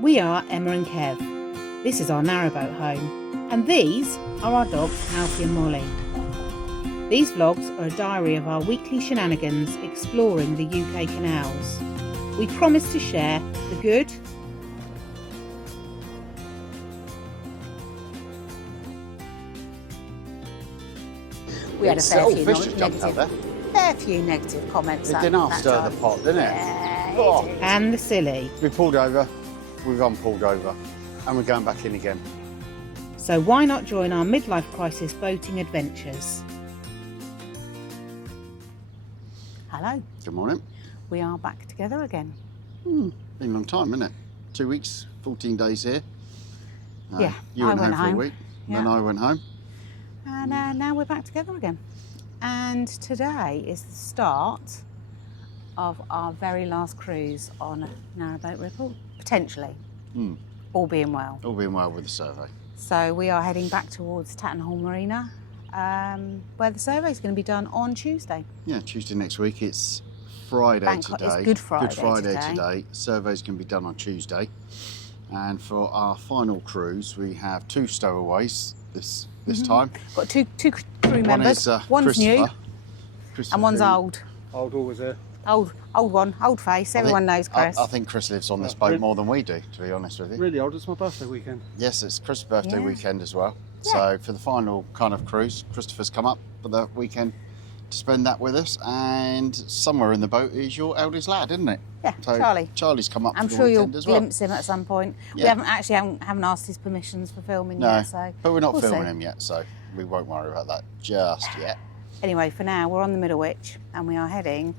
We are Emma and Kev. This is our narrowboat home, and these are our dogs Alfie and Molly. These vlogs are a diary of our weekly shenanigans exploring the UK canals. We promise to share the good, we had a fair few negative comments. It did not stir the pot, didn't it? Yeah, Oh. it did. And the silly. We pulled over, we've unpulled over, and we're going back in again. So why not join our midlife crisis boating adventures? Hello. Good morning. We are back together again. Been a long time, isn't it? 2 weeks, 14 days here. Yeah, you went home for a week, yeah. Then I went home. And now we're back together again. And today is the start of our very last cruise on Narrowboat Ripple, potentially, all being well. All being well with the survey. So we are heading back towards Tattenhall Marina, where the survey is going to be done on Tuesday. Yeah, Tuesday next week. It's Friday today. It's Good Friday, today. Survey's going to be done on Tuesday. And for our final cruise, we have 2 stowaways this time. Got two crew members. One's new, and one's old. Old always there. Old one, old face. Everyone knows Chris. I think Chris lives on this boat more than we do, to be honest with you. Really old. It's my birthday weekend. Yes, it's Chris' birthday weekend as well. Yeah. So for the final kind of cruise, Christopher's come up for the weekend to spend that with us, and somewhere in the boat is your eldest lad, isn't it? Yeah, so Charlie. Charlie's come up I'm for sure the you'll weekend as well. glimpse him at some point. Yeah. We haven't asked his permissions for filming yet, so but we're not we'll filming see. him yet, so we won't worry about that just yet. Anyway, for now we're on the Middlewich and we are heading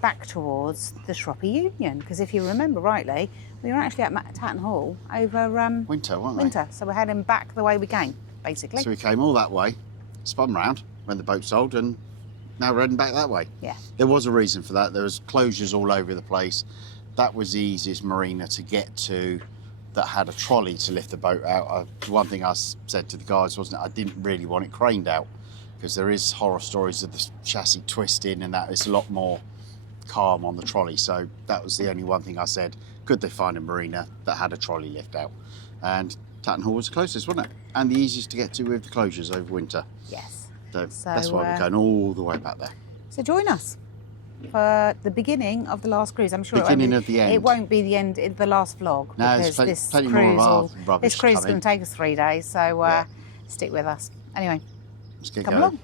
back towards the Shroppy Union, because if you remember rightly, we were actually at Tattenhall over Winter, weren't we? winter, so we're heading back the way we came, basically. So we came all that way, spun round when the boat sold, and now we're heading back that way. Yeah. There was a reason for that. There was closures all over the place. That was the easiest marina to get to that had a trolley to lift the boat out. One thing I said to the guys wasn't I didn't really want it craned out, because there is horror stories of the chassis twisting and that. It's a lot more calm on the trolley. So that was the only one thing I said. Could they find a marina that had a trolley lift out? And Tattenhall was the closest, wasn't it? And the easiest to get to with the closures over winter. Yes. So that's why we're going all the way back there. So join us for the beginning of the last cruise. I'm sure Beginning of the end. It won't be the end, the last vlog, No, because there's this plenty cruise, more of our rubbish this cruise is coming. going to take us 3 days. So Yeah. stick with us. Anyway, Let's get come going. along.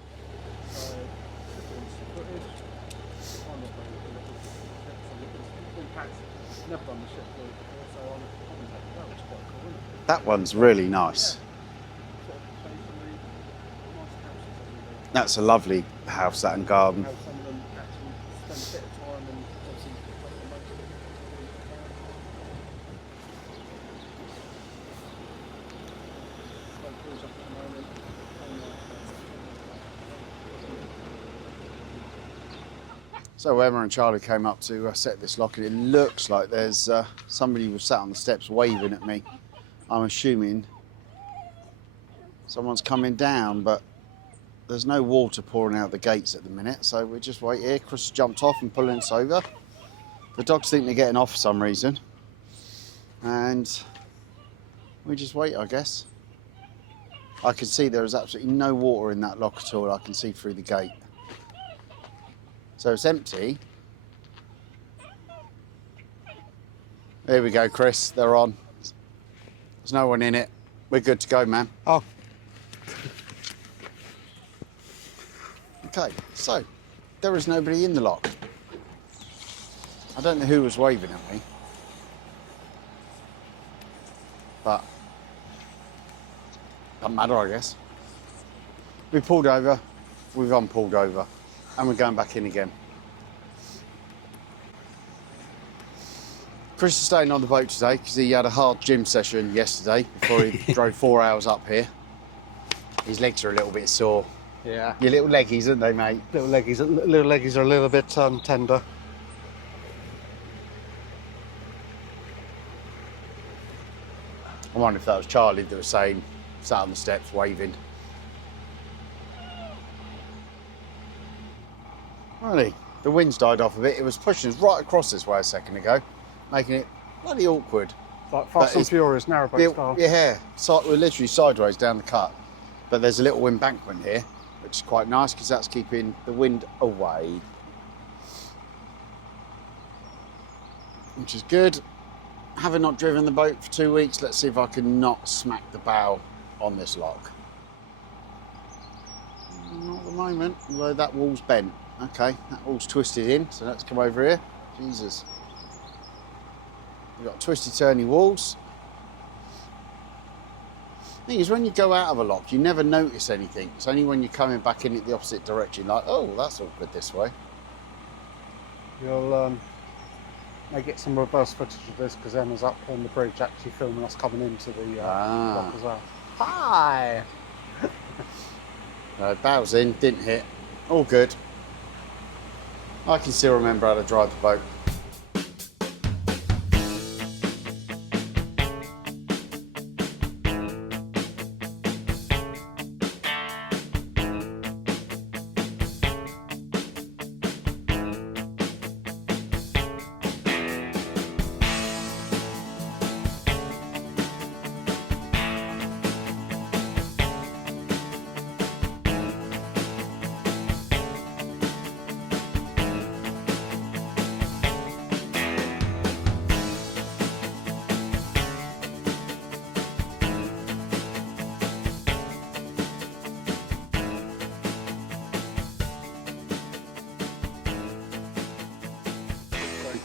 That one's really nice. That's a lovely house, that, and garden. So Emma and Charlie came up to set this lock, and it looks like there's somebody was sat on the steps waving at me. I'm assuming someone's coming down, but there's no water pouring out the gates at the minute, so we just wait here. Chris jumped off and pulling us over. The dogs think they're getting off for some reason, and we just wait, I guess. I can see there is absolutely no water in that lock at all. I can see through the gate. So it's empty. There we go, Chris, they're on. There's no one in it. We're good to go, man. Oh. Okay, so there is nobody in the lock. I don't know who was waving at me, but doesn't matter, I guess. We pulled over, we've unpulled over, and we're going back in again. Chris is staying on the boat today because he had a hard gym session yesterday before he drove 4 hours up here. His legs are a little bit sore. Yeah. Your little leggies, aren't they, mate? Little leggies are a little bit tender. I wonder if that was Charlie that was saying, sat on the steps waving. Really, the wind's died off a bit. It was pushing us right across this way a second ago, making it bloody awkward. Like Fast and it's Furious, narrowboat style. Yeah, so we're literally sideways down the cut. But there's a little embankment here, which is quite nice because that's keeping the wind away. Which is good. Having not driven the boat for 2 weeks, let's see if I can not smack the bow on this lock. Not at the moment, although that wall's bent. Okay, that wall's twisted in, so let's come over here. Jesus. We've got twisty turny walls. The thing is, when you go out of a lock, you never notice anything. It's only when you're coming back in it the opposite direction, like, oh, that's awkward this way. You'll may get some reverse footage of this because Emma's up on the bridge actually filming us coming into the lock as well. Hi! Bow's in, didn't hit. All good. I can still remember how to drive the boat.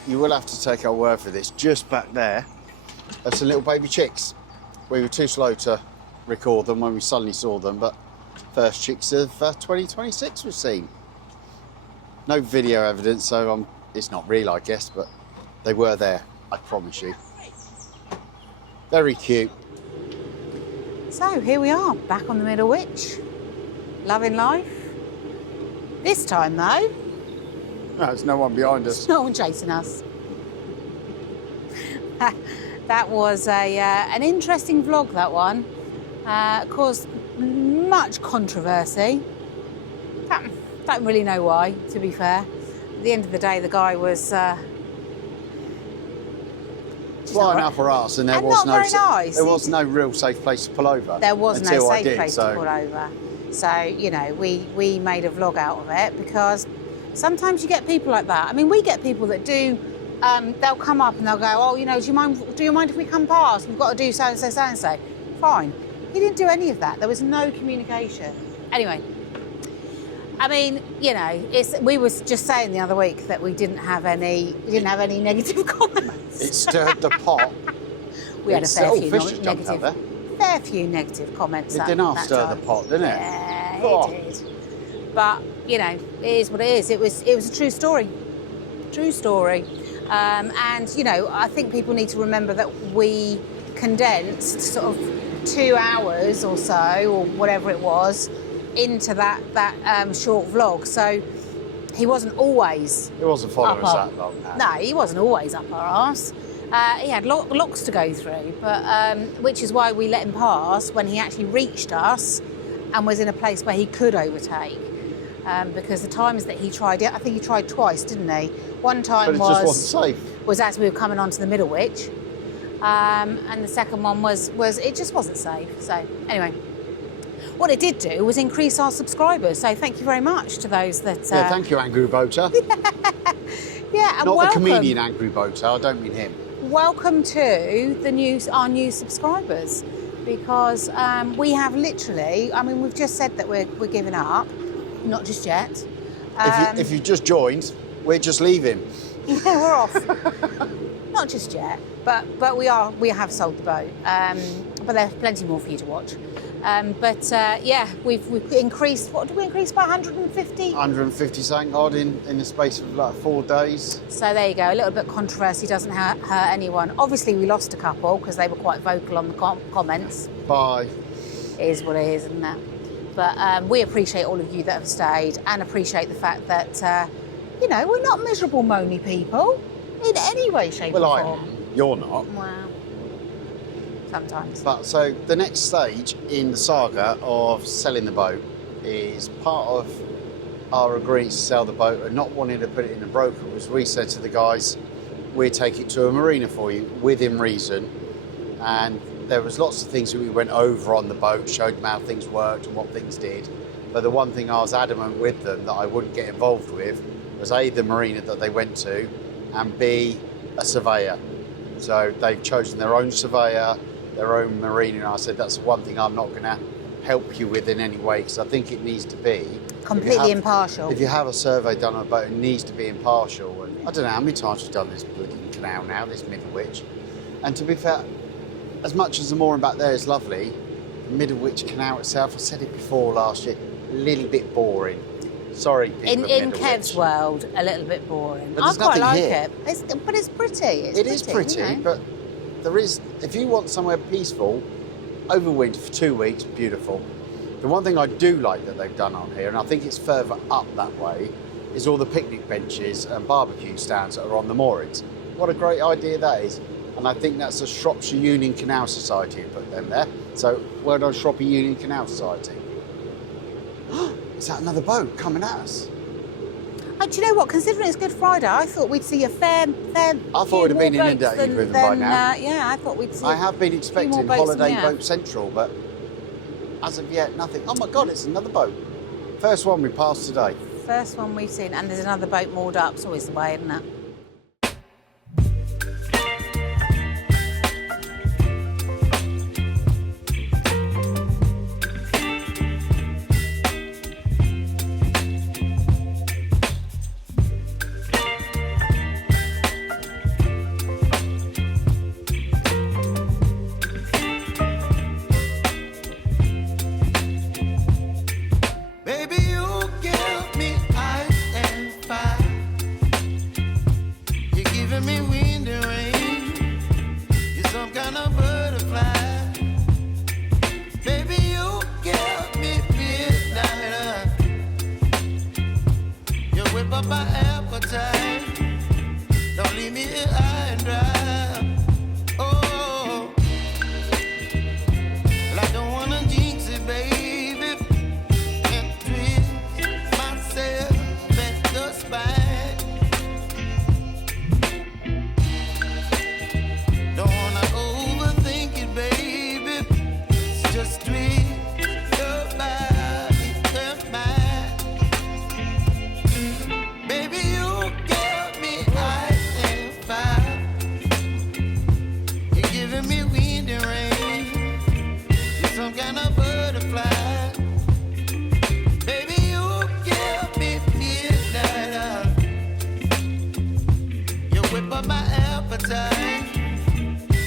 You will have to take our word for this. Just back there, that's some little baby chicks. We were too slow to record them when we suddenly saw them, but first chicks of 2026 was seen. No video evidence, so it's not real, I guess, but they were there, I promise you. Very cute. So here we are, back on the Middle Witch, loving life. This time though, No, there's no one behind us. there's no one chasing us. That was an interesting vlog, that one. Caused much controversy. Don't really know why, to be fair. At the end of the day, the guy was Flying up our arse, and there and was not very nice. there was no real safe place to pull over. There was no until I safe did, place to pull over. So, you know, we made a vlog out of it because sometimes you get people like that. I mean, we get people that do, they'll come up and they'll go, oh, you know, do you mind if we come past? We've got to do so and so, so and so. Fine. He didn't do any of that. There was no communication. Anyway, I mean, you know, we were just saying the other week that we didn't have any negative comments. It stirred the pot. We had a fair few fish just jumped out there. negative comments. It didn't half that stir time. the pot, didn't it? Yeah, Oh. it did. But you know, it is what it is. It was a true story. True story. And you know, I think people need to remember that we condensed sort of 2 hours or so, or whatever it was, into that short vlog. So he wasn't always. It wasn't following us up that long. No, he wasn't always up our arse. He had locks to go through, but which is why we let him pass when he actually reached us and was in a place where he could overtake. Because the times that he tried it, I think he tried twice, didn't he? One time But it just wasn't safe. was as we were coming onto the Middle Witch, and the second one was it just wasn't safe. So anyway, what it did do was increase our subscribers. So thank you very much to those that. Yeah, thank you, Angry Boater. Yeah, and Not welcome. the comedian Angry Boater, I don't mean him. Welcome to our new subscribers, because we have literally. I mean, we've just said that we're giving up, not just yet. If you just joined, we're just leaving. Yeah, we're off. Not just yet, but we have sold the boat. But there's plenty more for you to watch. Yeah, we've increased. What did we increase by? 150. 150 something odd in the space of like 4 days. So there you go. A little bit of controversy doesn't hurt anyone. Obviously, we lost a couple because they were quite vocal on the comments. Bye. It is what it is, isn't it? But we appreciate all of you that have stayed, and appreciate the fact that you know, we're not miserable, moany people in any way, shape, Well, or I form. am. You're not. Well, sometimes. But so the next stage in the saga of selling the boat is part of our agreement to sell the boat and not wanting to put it in a broker was we said to the guys, we'll take it to a marina for you within reason. and there was lots of things that we went over on the boat, showed them how things worked and what things did. But the one thing I was adamant with them that I wouldn't get involved with was A, the marina that they went to, and B, a surveyor. So they've chosen their own surveyor, their own marina, and I said that's one thing I'm not going to help you with in any way, because I think it needs to be Completely impartial. If you have a survey done on a boat, it needs to be impartial. And I don't know how many times we've done this bloody canal now, this Middlewich. And to be fair, as much as the mooring back there is lovely, the Middlewich Canal itself, I said it before last year, a little bit boring. Sorry, people In Kev's world, a little bit boring. But I there's quite nothing like here. it. But it's pretty. It is pretty, you know. but there is, if you want somewhere peaceful, over winter for 2 weeks, beautiful. The one thing I do like that they've done on here, and I think it's further up that way, is all the picnic benches and barbecue stands that are on the moorings. What a great idea that is. And I think that's the Shropshire Union Canal Society who put them there. So well done, Shropshire Union Canal Society. Is that another boat coming at us? Do you know what? Considering it's Good Friday, I thought we'd see a fair. I thought it would have been inundated with them by now. Yeah, I thought we'd see. I have been expecting boats than Holiday we have. Boat Central, but as of yet, nothing. Oh my God, it's another boat. First one we passed today. First one we've seen, and there's another boat moored up. It's always the way, isn't it? Baby, you give me ice and fire. You're giving me wind and rain. You're some kind of butterfly. Baby, you give me midnight. You whip up my appetite. Don't leave me here high and dry. Oh, well, I don't wanna jinx it, baby.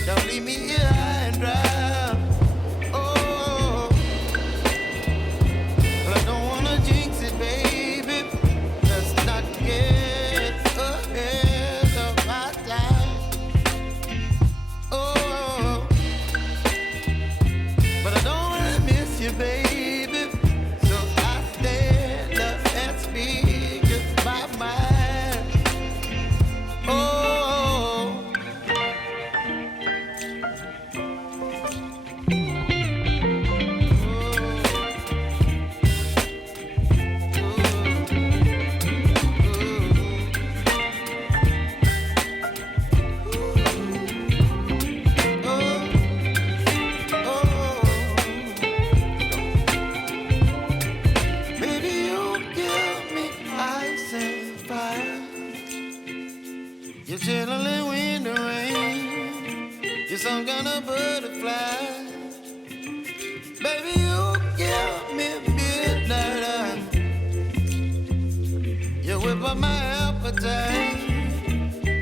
Don't leave me here high and dry. Oh, well, I don't wanna jinx it, baby. Let's not get ahead of my time. Oh, but I don't wanna miss you, baby. So I stand up and speak just my mind. Oh. You're chilling wind and rain. You're some kind of butterfly. Baby, you give me midnight. You whip up my appetite.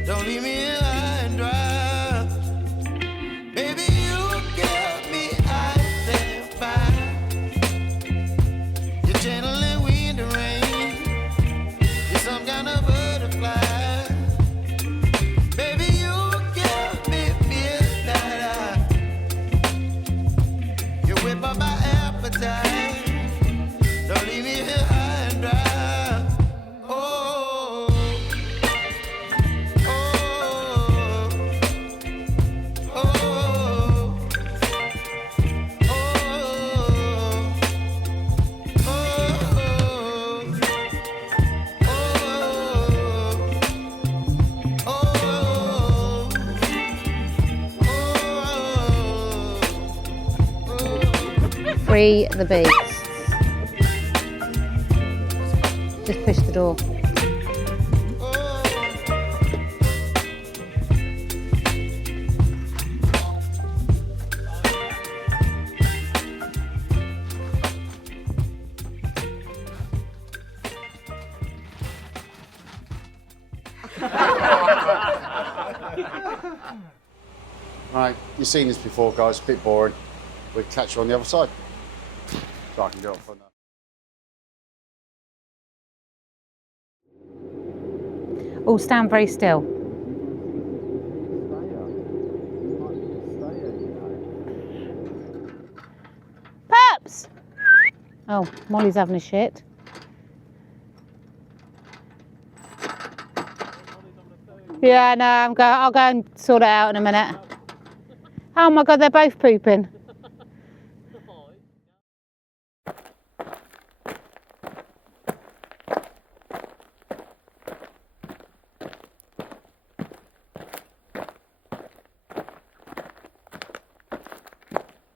Don't leave me here high and dry. Baby, you give me ice and fire. You're channeling wind and rain. You're some kind of butterfly. Don't leave me here high and dry. Oh, oh. free the beasts. Just push the door. Right, you've seen this before, guys. A bit boring. We'll catch you on the other side. So I can go up on that. Oh, stand very still. Peps! Oh, Molly's having a shit. Yeah, no, I'll go and sort it out in a minute. Oh my God, they're both pooping.